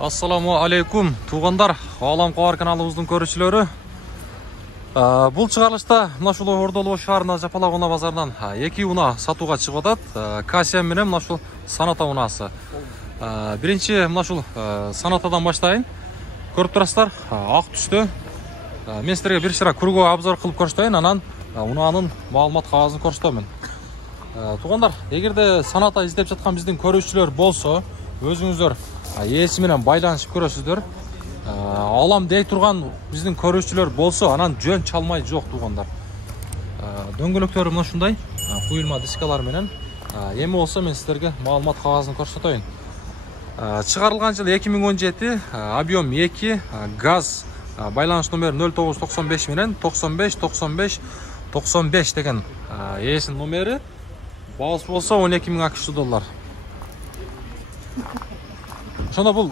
Ассаламу алейкум, туғандар, Ғалам Қауар каналымыздың көрушілері. Бұл шығарылышта мынашыл Ордолу шаарына Жапалақ уна базарынан екі уна сатуға шығып атат. Касия менен мынашыл Саната унасы. Биринчи мынашыл Санатадан баштайын. Көріп тұрасыздар, ақ түсті. Мен сіздерге бір шыра көргө обзор қылып көрсөтөйүн, анан унаның маалымат кагазын көрсөтөмүн. Туғандар, эгерде Саната издеп жатқан биздин көрүүчүлөр болсо, өзүңүздөр ээси менен байланышып көрөсүздөр. Алам дей турган биздин көрүүчүлөр болсо, анан жөн чалмай жок туғандар. Дөңгөлөктөрү мына ушундай, куюлма дискалар менен. Эми болсо мен сиздерге маалымат кагазын көрсөтөйүн. Чыгарылган жыл 2017, объем 2, газ, байланыш номер 0995 менен 95 95 95 деген ээсинин номери. Баасы болсо 12.000 акш доллар. Шонда бұл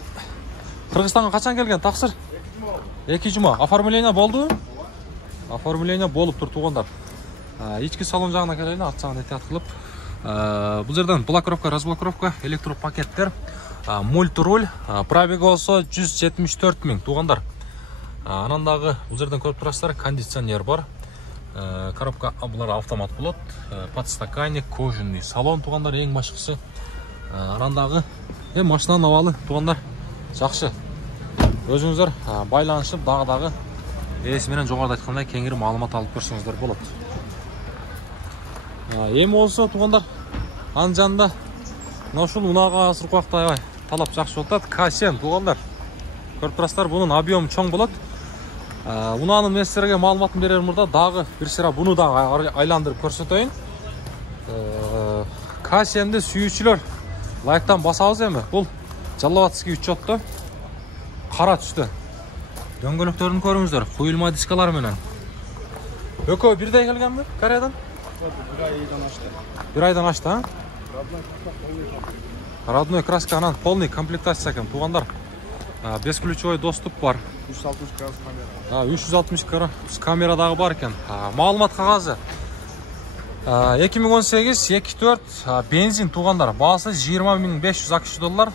Кыргызстанга качан келген таксыр? 2 жума. Оформление болду? Оформление болуп тур туғандар. Ички салон жагына келели, арт жагын этият кылып. Бул жерден блокировка, разблокировка, электропакеттер, мультируль, пробеги болсо 174.000 туғандар. Анан дагы бул жерден көрүп турасыздар, кондиционер бар. Коробка булар автомат болот. Подстаканник, кожаный салон туғандар эң башкысы. Анан дагы машинанын абалы туғандар жакшы. Өзүңүздөр байланышып дагы ээси менен жогоруда айткандай кеңири маалымат алып көрсөңүздөр болот. Эми болсо туғандар анын жанында мына ушул унага суркуакта аябай талап жакшы болуп атат. К7 туғандар. Көрүп турасыздар, бунун объему чоң болот. Унанын мен силерге маалыматын берер мурда дагы бир сыра буну дагы айландырып көрсөтөйүн. К7ди сүйүүчүлөр лайктан басабыз эми. Бул Жаллабатский учетто кара түстө. Дөңгөлөктөрүн көрүңүздөр, куюлма дискалар менен. Экөө бирдей келгенби Кореядан? Bir aydan açtı ha? Родной краска анан полный комплектация экен туғандар. Бесключевой доступ бар. 360 градус камера. 360 градус камера дагы бар экен. Маалымат кагазы 2018-24 бензин туғандар. Баасы 20.500 акш доллар.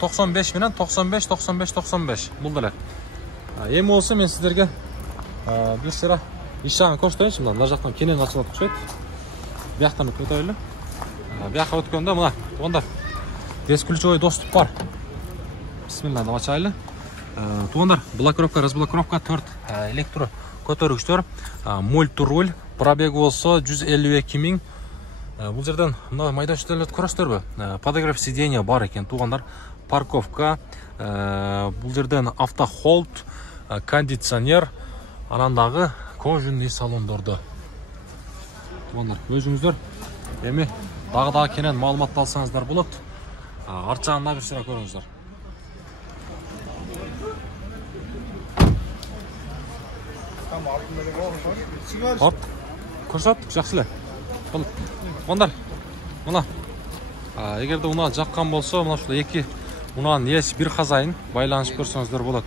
95 менен 95 95 95 бул деле. Эми болсо мен сиздерге бир сыра иш жагын көрсөтөйүнчү. Мына жактан кенен ачылат окшойт. Бияктан өтөйлү. Бияка өткөндө мына туғандар бесключевой доступ бар. Бисмилла деп ачайлы. Туғандар блокировка, разблокировка, 4 электро көтөргүчтөр, мультируль, пробеги болсо 152.000. Бул жерден мына майда чөтөлөт көрөсүздөрбү? Подогрев сиденья бар экен туғандар. Парковка, бул жерден автохолд, кондиционер, анан дагы кожаный салондордо. Туғандар, өзүңүздөр эми дагы кенен маалымат алсаңыздар болот. Арт жагында бир сыра көрүңүздөр. Hop, көрсөттүк жакшы эле. Туғандар, мына эгерде унаа жаккан болсо, мына ушул эки унаанын ээси бир казайын байланышып көрсөңүздөр болот.